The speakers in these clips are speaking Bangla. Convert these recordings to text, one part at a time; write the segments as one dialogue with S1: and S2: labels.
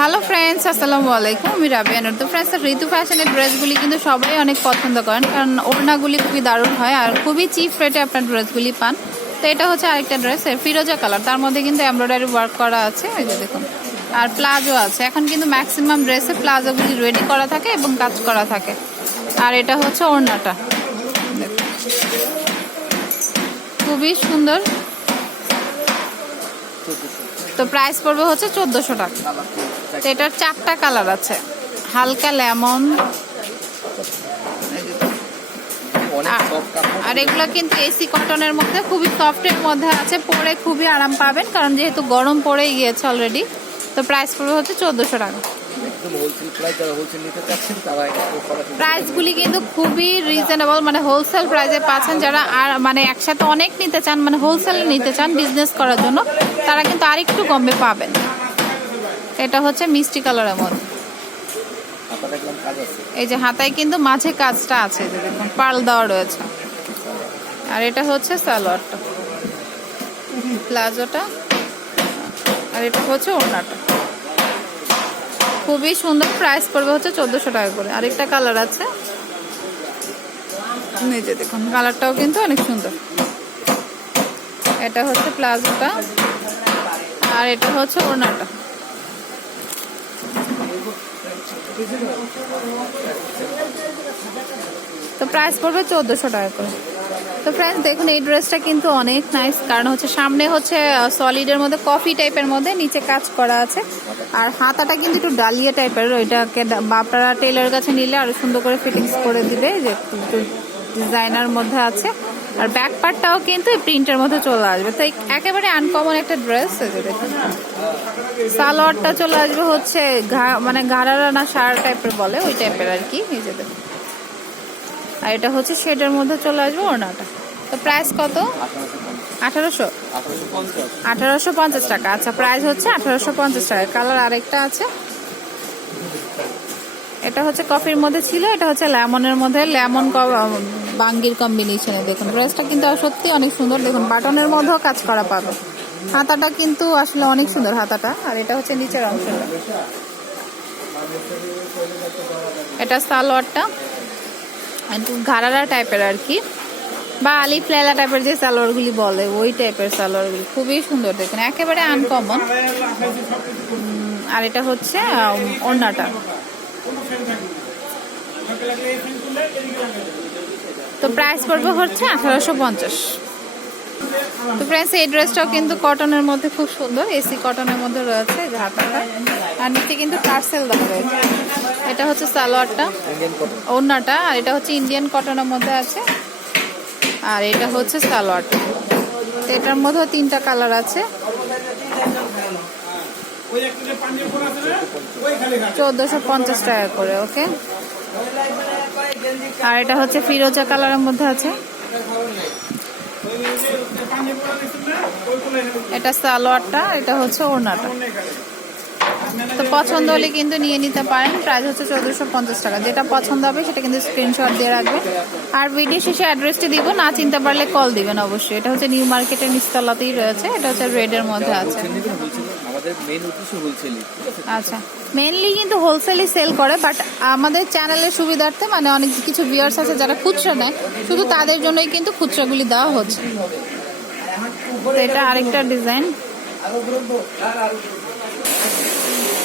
S1: হ্যালো ফ্রেন্ডস আসসালামু আলাইকুম আমি রাবিয়ানুর তো ফ্রেন্ডস ঋতু ফ্যাশনের ড্রেসগুলি কিন্তু সবাই অনেক পছন্দ করেন, কারণ ওড়নাগুলি খুবই দারুণ হয় আর খুবই চিপ রেটে আপনার ড্রেসগুলি পান। তো এটা হচ্ছে আরেকটা ড্রেস ফিরোজা কালার তার মধ্যে কিন্তু এমব্রয়ডারি ওয়ার্ক করা আছে। এই যে দেখুন। আর প্লাজো আছে। এখন কিন্তু ম্যাক্সিমাম ড্রেসে প্লাজোগুলি রেডি করা থাকে এবং কাজ করা থাকে। আর এটা হচ্ছে ওড়নাটা। খুবই সুন্দর। তো প্রাইস পড়বে হচ্ছে চোদ্দোশো টাকা। তো এটার চারটা কালার আছে। হালকা লেমন। আর এগুলো কিন্তু এসি কটনের মধ্যে খুবই সফটের মধ্যে আছে পরে খুবই আরাম পাবেন কারণ যেহেতু গরম পড়ে গিয়েছে অলরেডি তো প্রাইস পড়বে হচ্ছে চোদ্দোশো টাকা। প্রাইসগুলি কিন্তু খুবই রিজনেবল মানে হোলসেল প্রাইসে পাচ্ছেন যারা আর মানে একসাথে অনেক নিতে চান মানে হোলসেলে নিতে চান বিজনেস করার জন্য তারা কিন্তু আরেকটু কমে পাবেন। এটা হচ্ছে মিষ্টি কালারের মধ্যে। এই যে হাতায় কিন্তু মাঝে কাজটা আছে দেখুন পাল দেওয়া রয়েছে। আর এটা হচ্ছে সালোয়ারটা। প্লাজোটা। আর এটা হচ্ছে ওড়নাটা। খুবই সুন্দর প্রাইস পড়বে হচ্ছে চোদ্দোশো টাকা করে। আরেকটা কালার আছে। নিজে দেখুন কালারটাও কিন্তু অনেক সুন্দর। এটা হচ্ছে প্লাজোটা। আর এটা হচ্ছে ওড়নাটা। তো প্রাইস পড়বে চোদ্দোশো টাকা করে। তো ফ্রেন্ডস দেখুন, এই ড্রেসটা কিন্তু অনেক নাইস কারণ হচ্ছে সামনে হচ্ছে সলিডের মধ্যে কফি টাইপের মধ্যে নিচে কাজ করা আছে। আর হাতাটা কিন্তু একটু ডালিয়া টাইপের ওইটাকে দা- বা আপনারা টেলার কাছে নিলে আরও সুন্দর করে ফিটিংস করে দিবে। যে ডিজাইনার মধ্যে আছে। আর ব্যাক পার্টটাও কিন্তু প্রিন্টের মধ্যে চলে আসবে। তো একেবারে আনকমন একটা ড্রেস সালোয়ারটা চলে আসবে হচ্ছে মানে ঘাড়ারা না সার টাইপের বলে ওই টাইপের আর কি যে আর এটা হচ্ছে শেডের মধ্যে চলে আসবে ওড়নাটা। তো প্রাইস কত? আঠারোশো।
S2: আঠারোশো পঞ্চাশ।
S1: টাকা। আচ্ছা প্রাইস হচ্ছে আঠারোশো পঞ্চাশ টাকা। কালার আরেকটা আছে। এটা হচ্ছে কফির মধ্যে ছিল, এটা হচ্ছে লেমনের মধ্যে। লেমন বাঙ্গির কম্বিনেশনে দেখুন ড্রেসটা কিন্তু সত্যি অনেক সুন্দর। দেখুন, বাটনের মধ্যেও কাজ করা পাবে। হাতাটা কিন্তু আসলে অনেক সুন্দর হাতাটা, আর এটা হচ্ছে নিচের অংশটা। এটা সালোয়ারটা ঘাড়ারা টাইপের আর কি, বা আলি লাইলা টাইপের যে সালোয়ারগুলি বলে, ওই টাইপের সালোয়ারগুলি। খুবই সুন্দর, দেখুন, একেবারে আনকমন আর এটা হচ্ছে তো প্রাইস পড়বে হচ্ছে আঠারোশো পঞ্চাশ। তো ফ্রেন্ডস এই ড্রেসটাও কিন্তু কটনের মধ্যে খুব সুন্দর এসি কটনের মধ্যে রয়েছে হাতাটা। আর নিচে কিন্তু পার্সেল দেওয়া রয়েছে। এটা হচ্ছে সালোয়ারটা, ওড়নাটা, আর এটা হচ্ছে ইন্ডিয়ান কটনের মধ্যে আছে। আর এটা হচ্ছে সালোয়ারটা। এটার মধ্যেও তিনটা কালার আছে। চোদ্দোশো পঞ্চাশ টাকা করে, ওকে? আর এটা হচ্ছে ফিরোজা কালারের মধ্যে আছে। এটা সালোয়ারটা, এটা হচ্ছে ওড়নাটা। তো পছন্দ হলে কিন্তু নিয়ে নিতে পারেন। প্রাইস হচ্ছে চোদ্দোশো পঞ্চাশ টাকা। যেটা পছন্দ হবে সেটা কিন্তু স্ক্রিনশট দিয়ে রাখবেন। আর ভিডিও শেষে অ্যাড্রেসটি দিব। না চিনতে পারলে কল দিবেন অবশ্যই। এটা হচ্ছে নিউ মার্কেটের নিচতলাতেই রয়েছে। এটা হচ্ছে রেডের মধ্যে আছে।
S2: আমাদের মেইন উদ্দেশ্য হোলসেলই
S1: আচ্ছা মেনলি কিন্তু হোলসেলই সেল করে বাট আমাদের চ্যানেলের সুবিধার্থে মানে অনেক কিছু ভিউয়ার্স আছে যারা খুচরা নেয়, শুধু তাদের জন্যই কিন্তু খুচরাগুলি দেওয়া হচ্ছে। তো এটা আরেকটা ডিজাইন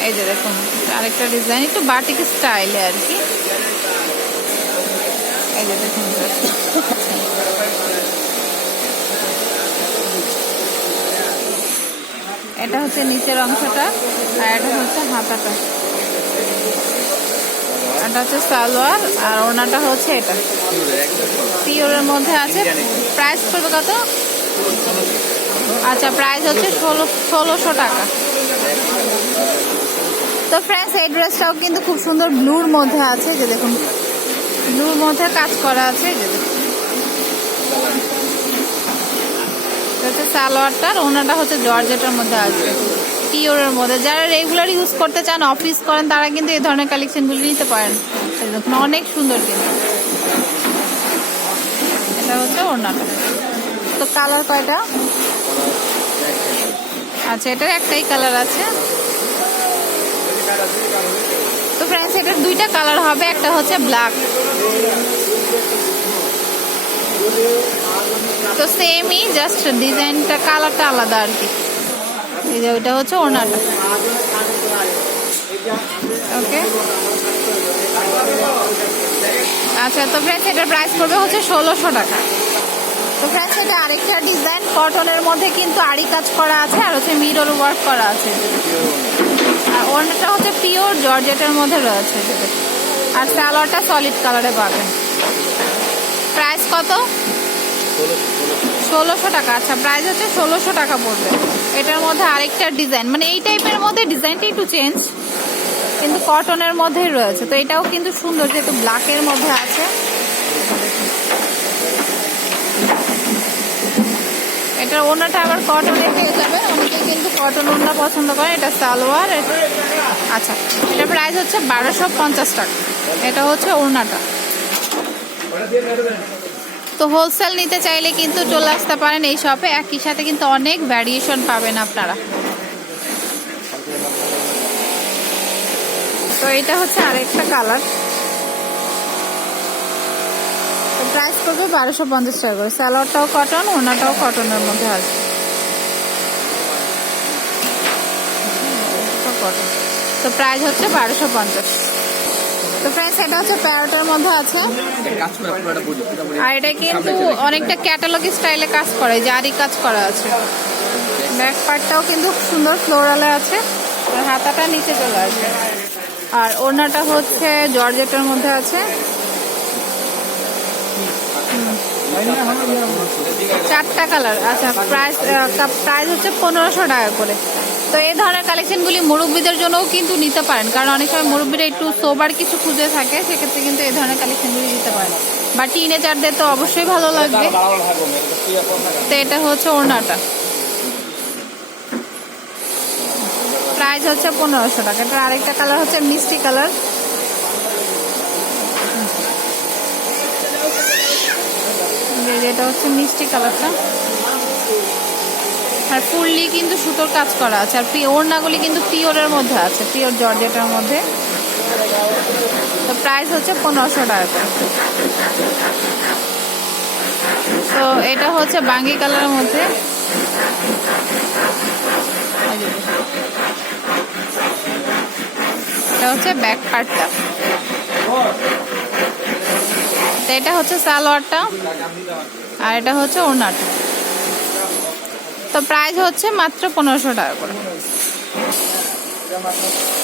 S1: এই যে দেখুন, আরেকটা ডিজাইন একটু বাটিক স্টাইলে আর কি। এই যে দেখুন। এটা হচ্ছে নিচের অংশটা আর এটা হচ্ছে হাতাটা। এটা হচ্ছে সালোয়ার আর ওনাটা হচ্ছে এটা। পিওরের মধ্যে আছে। প্রাইস পড়বে কত? আচ্ছা প্রাইস হচ্ছে ষোলো ষোলোশো টাকা। তো ফ্রেন্ডস এই ড্রেসটাও কিন্তু খুব সুন্দর ব্লুর মধ্যে আছে। যে দেখুন, ব্লুর মধ্যে কাজ করা আছে। যে দেখুন। এটা হচ্ছে সালোয়ারটা আর ওনাটা হচ্ছে জর্জেটের মধ্যে আছে। পিওরের মধ্যে। যারা রেগুলার ইউজ করতে চান অফিস করেন, তারা কিন্তু এই ধরনের কালেকশনগুলি নিতে পারেন। অনেক সুন্দর কিন্তু। এটা হচ্ছে ওড়নাটা। তো কালার কয়টা? আচ্ছা এটার একটাই কালার আছে। তো ফ্রেন্ডস এটার দুইটা কালার হবে। একটা হচ্ছে ব্ল্যাক তো সেমই জাস্ট ডিজাইনটা কালারটা আলাদা আর কি। এই যে ওইটা হচ্ছে ওনাটা ওকে আচ্ছা তো ফ্রেন্ডস এটার প্রাইস পড়বে হচ্ছে ষোলোশো টাকা। তো ফ্রেন্ডস এটা আরেকটা ডিজাইন কটনের মধ্যে কিন্তু আড়ি কাজ করা আছে, আর হচ্ছে মিরর ওয়ার্ক করা আছে। আর অন্যটা হচ্ছে পিওর জর্জেটের মধ্যে রয়েছে। আর স্যালোয়ারটা সলিড কালারে পাবেন। প্রাইস কত? ষোলোশো টাকা আচ্ছা প্রাইস হচ্ছে ষোলোশো টাকা পড়বে। এটার মধ্যে আরেকটা ডিজাইন মানে এই টাইপের মধ্যে ডিজাইনটা একটু চেঞ্জ কিন্তু কটনের মধ্যেই রয়েছে। তো এটাও কিন্তু সুন্দর, যেহেতু ব্ল্যাকের মধ্যে আছে। এটার ওনাটা আবার কটনের পেয়ে যাবে, অনেকে কিন্তু কটন ওনা পছন্দ করে, এটা সালোয়ার আচ্ছা এটার প্রাইস হচ্ছে বারোশো পঞ্চাশ টাকা। এটা হচ্ছে ওড়নাটা। তো হোলসেল নিতে চাইলে কিন্তু চলে আসতে পারেন এই শপে একই সাথে কিন্তু অনেক ভ্যারিয়েশন পাবেন আপনারা। তো এটা হচ্ছে আরেকটা কালার প্রাইস পড়বে বারোশো পঞ্চাশ টাকা করে। স্যালোয়ারটাও কটন ওনাটাও কটনের মধ্যে আসবে তো প্রাইস হচ্ছে বারোশো পঞ্চাশ। তো প্রাইস এটা হচ্ছে প্যারোটের মধ্যে আছে। আর এটা কিন্তু অনেকটা ক্যাটালগ স্টাইলে কাজ করে জারি কাজ করা আছে। ব্যাক পার্টটাও কিন্তু সুন্দর ফ্লোরালে আছে হাতাটা নিচে চলে আসবে। আর ওড়নাটা হচ্ছে জর্জেটের মধ্যে আছে। চারটা কালার আচ্ছা প্রাইস প্রাইস হচ্ছে পনেরোশো টাকা করে। তো এই ধরনের কালেকশনগুলি মুরব্বীদের জন্যও কিন্তু নিতে পারেন। কারণ অনেক সময় মুরব্বীরা একটু সোবার কিছু খুঁজে থাকে সেক্ষেত্রে কিন্তু এই ধরনের কালেকশনগুলি নিতে পারেন বা টিনেজারদের তো অবশ্যই ভালো লাগবে। তো এটা হচ্ছে ওড়নাটা। প্রাইস হচ্ছে পনেরোশো টাকা। এটার আরেকটা কালার হচ্ছে মিষ্টি কালার এটা হচ্ছে মিষ্টি কালারটা আর ফুললি কিন্তু সুতোর কাজ করা আছে, আর পি- ওড়নাগুলি কিন্তু পিওরের মধ্যে আছে, পিওর জর্জেটার মধ্যে। তো প্রাইস হচ্ছে পনেরোশো টাকা তো এটা হচ্ছে বাঙ্গি কালারের মধ্যে। এটা হচ্ছে ব্যাক পার্টটা। এটা হচ্ছে সালোয়ারটা, আর এটা হচ্ছে ওড়নাটা। তো প্রাইস হচ্ছে মাত্র পনেরোশো টাকা করে।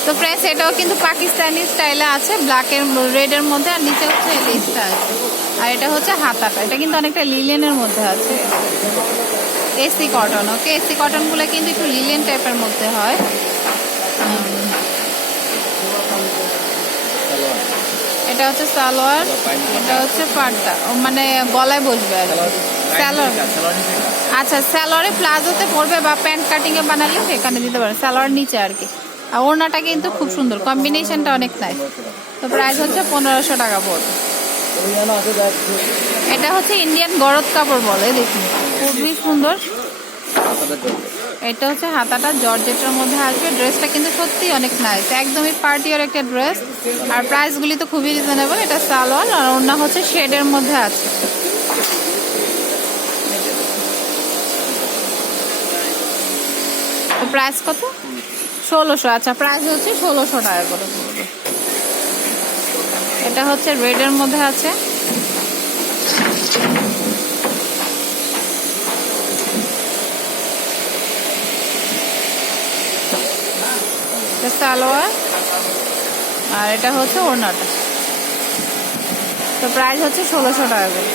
S1: তো প্রাইস এটাও কিন্তু পাকিস্তানি স্টাইলে আছে ব্ল্যাকের রেডের মধ্যে আর নিচে হচ্ছে লেসটা আছে। আর এটা হচ্ছে হাতাটা এটা কিন্তু অনেকটা লিলেনের মধ্যে আছে। এসি কটন ওকে এসি কটনগুলো কিন্তু একটু লিলেন টাইপের মধ্যে হয়। এটা হচ্ছে সালোয়ার এটা হচ্ছে পাটটা ও মানে গলায় বসবে আর সালোয়ার আচ্ছা স্যালোয়ারে প্লাজোতে পড়বে বা প্যান্ট কাটিং এ বানালে সেখানে দিতে পারেন স্যালোয়ার নিচে আর কি। আর ওড়নাটা কিন্তু খুব সুন্দর, কম্বিনেশনটা অনেক নাই তো প্রাইস হচ্ছে পনেরোশো টাকা পড়বে। এটা হচ্ছে ইন্ডিয়ান গরদ কাপড় বলে, দেখুন, খুবই সুন্দর। এটা হচ্ছে হাতাটা জর্জেটের মধ্যে আসবে, ড্রেসটা কিন্তু সত্যি অনেক নাইস একদমই পার্টির একটা ড্রেস আর প্রাইসগুলি তো খুবই রিজনেবল এটা সালোয়ার আর ওড়না হচ্ছে শেডের মধ্যে আছে। প্রাইস কত? ষোলোশো। আচ্ছা প্রাইস হচ্ছে ষোলোশো টাকা করে। এটা হচ্ছে রেডের মধ্যে আছে। সালোয়ার। আর এটা হচ্ছে ওড়নাটা। তো প্রাইস হচ্ছে ষোলোশো টাকা করে।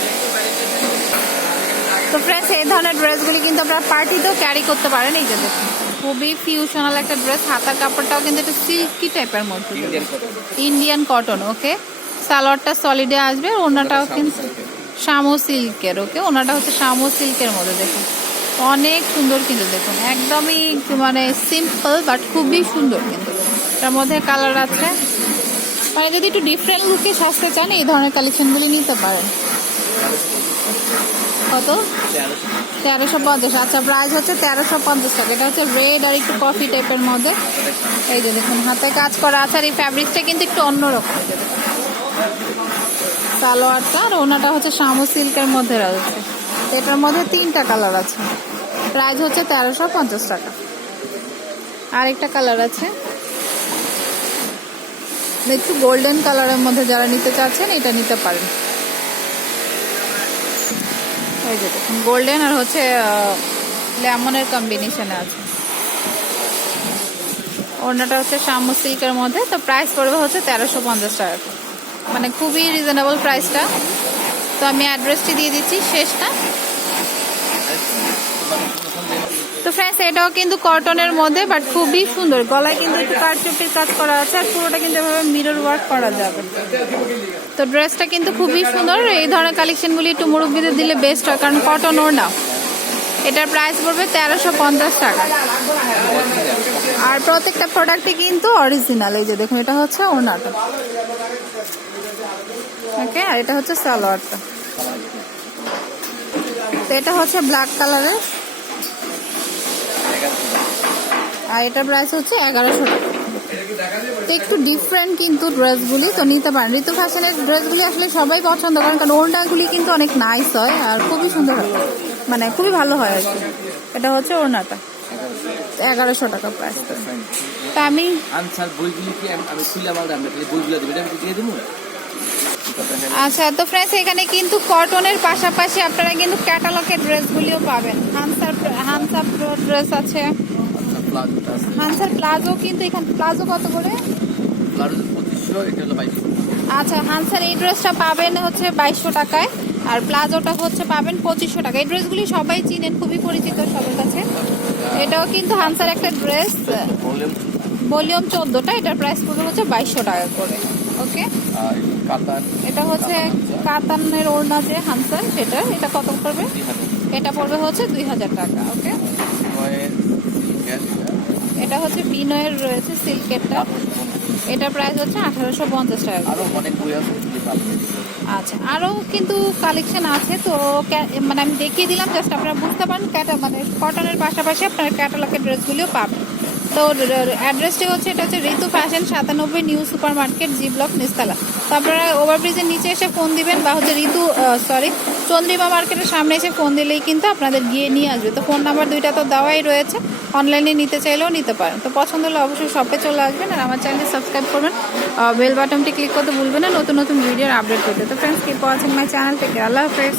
S1: তো ফ্রেন্ডস এই ধরনের ড্রেসগুলি কিন্তু আপনারা পার্টিতেও ক্যারি করতে পারেন, এই যে দেখুন। খুবই ফিউশনাল একটা ড্রেস হাতার কাপড়টাও কিন্তু একটু সিল্কি টাইপের মধ্যে ইন্ডিয়ান কটন ওকে সালোয়ারটা সলিডে আসবে আর ওনাটাও কিন্তু শামু সিল্কের ওকে ওনাটা হচ্ছে শামু সিল্কের মধ্যে দেখুন। অনেক সুন্দর কিন্তু দেখুন। একদমই মানে সিম্পল বাট খুবই সুন্দর কিন্তু। তার মধ্যে কালার আছে। মানে যদি একটু ডিফারেন্ট লুকে সাজতে চান এই ধরনের কালেকশনগুলি নিতে পারেন। কত?
S2: তেরোশো
S1: পঞ্চাশ। আচ্ছা প্রাইস হচ্ছে তেরোশো পঞ্চাশ টাকা। এটা হচ্ছে রেড আর একটু কফি টাইপের মধ্যে। এই যে দেখুন, হাতে কাজ করা আছে আর এই ফ্যাব্রিকটা কিন্তু একটু অন্যরকম। সালোয়ারটা আর ওনাটা হচ্ছে শামু সিল্কের মধ্যে রয়েছে। এটার মধ্যে তিনটা কালার আছে। প্রাইস হচ্ছে তেরোশো পঞ্চাশ টাকা। আরেকটা কালার আছে। একটু গোল্ডেন কালারের মধ্যে যারা নিতে চাচ্ছেন, এটা নিতে পারেন। এই যে গোল্ডেন আর হচ্ছে লেমনের কম্বিনেশনে আছে। ওড়নাটা হচ্ছে শামু সিল্কের মধ্যে, তো প্রাইস পড়বে হচ্ছে তেরোশো পঞ্চাশ টাকা মানে খুবই রিজনেবল প্রাইসটা তো আমি অ্যাড্রেসটি দিয়ে দিচ্ছি শেষটা। তো ফ্রেন্ডস এটাও কিন্তু কটনের মধ্যে বাট খুবই সুন্দর। গলায় কিন্তু একটু কারচুপির কাজ করা আছে, আর পুরোটা কিন্তু এভাবে মিরর ওয়ার্ক করা যাবে। তো ড্রেসটা কিন্তু খুবই সুন্দর। এই ধরনের কালেকশনগুলি একটু মুরব্বীদের দিলে বেস্ট হয়, কারণ কটন ওর না এটার প্রাইস পড়বে তেরোশো পঞ্চাশ টাকা। আর প্রত্যেকটা প্রোডাক্টই কিন্তু অরিজিনাল এই যে দেখুন, এটা হচ্ছে ওনাটা ওকে আর এটা হচ্ছে সালোয়ারটা। তো এটা হচ্ছে ব্ল্যাক কালারের আর এটার প্রাইস হচ্ছে এগারোশো টাকা। তো একটু ডিফারেন্ট কিন্তু ড্রেসগুলি তো নিতে পারেন। ঋতু ফ্যাশনের ড্রেসগুলি আসলে সবাই পছন্দ করেন কারণ ওড়নাগুলি কিন্তু অনেক নাইস হয় আর খুবই সুন্দর হয়। মানে খুবই ভালো হয় আর কি। এটা হচ্ছে ওড়নাটা। এগারোশো টাকা প্রাইস তো। তা আমি
S2: আনসার বইগুলি কি আমি আমি খুলে আমার বইগুলো দেবেন আমি দিয়ে দেবো?
S1: আচ্ছা তো ফ্রেন্ডস এখানে কিন্তু কটনের পাশাপাশি আপনারা কিন্তু ক্যাটালগের ড্রেসগুলিও পাবেন। হানসার হানসার ড্রেস আছে।
S2: প্লাজোটা আছে।
S1: হানসার প্লাজো কিন্তু এখানে প্লাজো কত করে?
S2: প্লাজো পঁচিশশো এটা হলো বাইশশো।
S1: আচ্ছা হানসার এই ড্রেসটা পাবেন হচ্ছে বাইশশো টাকায় আর প্লাজোটা হচ্ছে পাবেন পঁচিশশো টাকা এই ড্রেসগুলি সবাই চিনেন খুবই পরিচিত সবার কাছে। এটাও কিন্তু হানসার একটা ড্রেস
S2: ভলিউম
S1: চোদ্দোটা এটার প্রাইস পড়বে হচ্ছে বাইশশো টাকা করে ওকে? এটা হচ্ছে কাতানের ওড়না যে হানসার সেটা এটা কত পড়বে? এটা পড়বে হচ্ছে দুই হাজার টাকা ওকে? এটা হচ্ছে বিনয়ের রয়েছে সিল্কেরটা এটা প্রাইস হচ্ছে আঠারোশো পঞ্চাশ টাকা আচ্ছা আরও কিন্তু কালেকশন আছে তো মানে আমি দেখিয়ে দিলাম জাস্ট আপনারা বুঝতে পারেন ক্যাটা মানে কটনের পাশাপাশি আপনার ক্যাটালগের ড্রেসগুলিও পাবেন। তো অ্যাড্রেসটি হচ্ছে এটা হচ্ছে ঋতু ফ্যাশন সাতানব্বই new super market G block নিস্তালা। তো আপনারা ওভারব্রিজের নিচে এসে ফোন দিবেন বা হচ্ছে ঋতু সরি চন্দ্রিমা মার্কেটের সামনে এসে ফোন দিলেই কিন্তু আপনাদের গিয়ে নিয়ে আসবে। তো ফোন নাম্বার দুইটা তো দেওয়াই রয়েছে। অনলাইনে নিতে চাইলেও নিতে পারেন। তো পছন্দ হলে অবশ্যই শপে চলে আসবেন আর আমার চ্যানেলটি সাবস্ক্রাইব করবেন। বেল বাটনটি ক্লিক করতে ভুলবেন না। নতুন নতুন ভিডিওর আপডেট পেতে। তো friends keep watching my channel থেকে আল্লাহ হাফেজ।